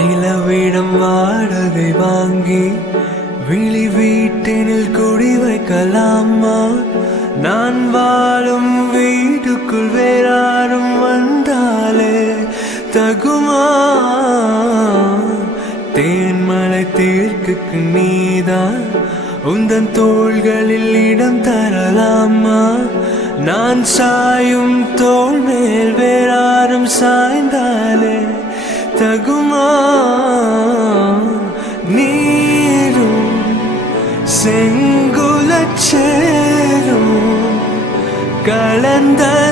நிலவிடம் வாடகை வாங்கி விழி வீட்டினில் குடி வைக்கலாமா? நான் வாழும் வீட்டுக்குள் வேறாரும் வந்தாலே தகுமா? தேன்மலை தீர்க்குக்கு நீதான் உந்தன் தோள்களில் இடம் தரலாமா? நான் சாயும் தோள் மேல் வேறாரும் சாய்ந்தாலே தகுமா? நீரும் செங்குலச்சேரும் கலந்த